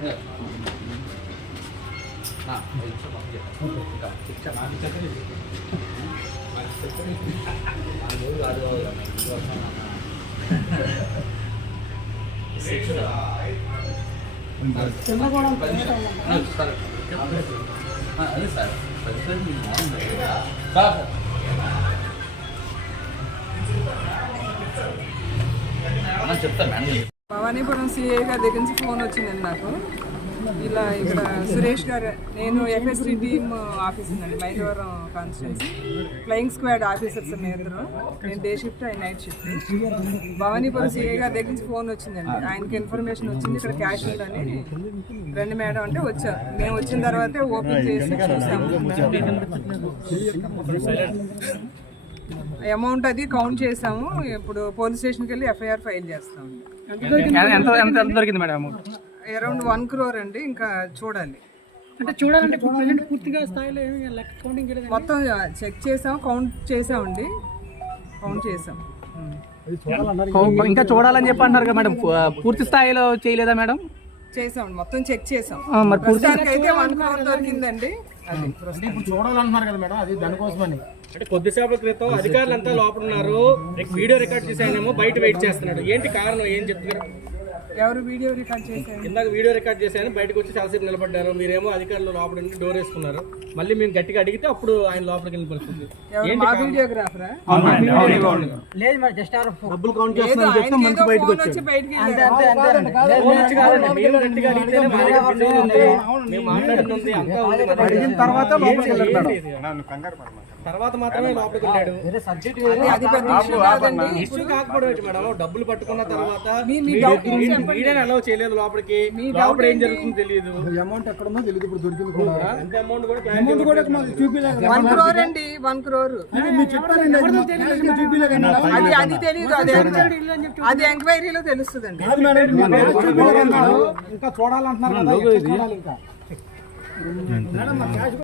네. 아, 여기서 막 이제 그러니까 진짜 많이 끓여. 많이 끓여. 아, 여기 가서 이거 하나. 세트라. 엄마 거랑 보내달라. 아, 좋다. 아, 아니 살. 살이 나오는데. 봐. 나 절대 맞는. Bhavanipuram CA గారి దగ్గర నుంచి ఫోన్ వచ్చిందండి నాకు. ఇలా ఇక్కడ సురేష్ గారు నేను ఎఫ్ఎస్డి టీమ్ ఆఫీస్ ఉందండి Mylavaram constituency flying squad officers మీ ఇద్దరు. నేను డే షిఫ్ట్ ఆయన నైట్ షిఫ్ట్ భవానీపురం సిఏ గారి దగ్గర నుంచి ఫోన్ వచ్చిందండి. ఆయనకి ఇన్ఫర్మేషన్ వచ్చింది ఇక్కడ క్యాష్ ఉందని. రండి మేడం అంటే వచ్చారు మేము వచ్చిన తర్వాతే ఓపెన్ చేసి చూసాము. అమౌంట్ అది కౌంట్ చేసాము. ఇప్పుడు పోలీస్ స్టేషన్కి వెళ్ళి ఎఫ్ఐఆర్ ఫైల్ చేస్తాము. ఎంత ఎంత ఎంత దొరికింది madam? Amount around one crore అండి ఇంకా చూడాలి. అంటే చూడాలంటే పూర్తిగా స్థాయిలో లెక్క కౌంటింగ్ మొత్తం చెక్ చేసాం కౌంట్ చేసామండి. కౌంట్ చేసాం. ఇంకా చూడాలని చెప్పి అంటారు కదా మేడం. పూర్తి స్థాయిలో చేయలేదా మేడం? చేసామండి మొత్తం చెక్ చేసాం. మరి పూర్తి అయితే వన్ క్రోర్ దొరికిందండి. అది అంటే ఇప్పుడు చూడాలంటున్నారు కదా మేడం అది దానికోసమని. అంటే కొద్దిసేపటి క్రితం అధికారులు అంతా లోపల ఉన్నారు వీడియో రికార్డ్ చేసి ఆయనేమో బయట వెయిట్ చేస్తున్నాడు. ఏంటి కారణం? ఏం చెప్తున్నారు? ఎవరు వీడియో రికార్డ్ చేశారు? ఇందాక వీడియో రికార్డ్ చేశాను బయటకు వచ్చి చాలాసేపు నిలబడ్డారు. మీరేమో అధికారులు లోపల ఉండి డోర్ వేసుకున్నారు. మళ్ళీ మేము గట్టిగా అడిగితే అప్పుడు ఆయన లోపలికి వెళ్ళిన పరిస్థితి. వీడియోగ్రాఫరా లేదు మరి జస్ట్ డబ్బులు కౌంట్ వచ్చి బయటికి. తర్వాత లోపలికి తర్వాత మాత్రమే లోపలికి వెళ్ళాడు. అది- అది పెద్ద ఇష్యూ కాకపోవడం మేడం? డబ్బులు పట్టుకున్న తర్వాత మీ-. మీడియాని అలౌ చేయలేదు లోపలికి. లోపల ఏం జరుగుతుందో తెలియదు అమౌంట్ ఎక్కడ ఉందో తెలియదు ఇప్పుడు దొరికింది కూడా. ఎంత అమౌంట్ కూడా అమౌంట్ కూడా మాకు చూపిలేదు. వన్ క్రోర్ అండి వన్ క్రోర్ మీరు చెప్పారండి చూపిలేదండి అది అది తెలియదు అది అది ఎంక్వైరీలో తెలుస్తుందండి. ఇంకా చూడాలంటున్నారు కదా ఇంకా?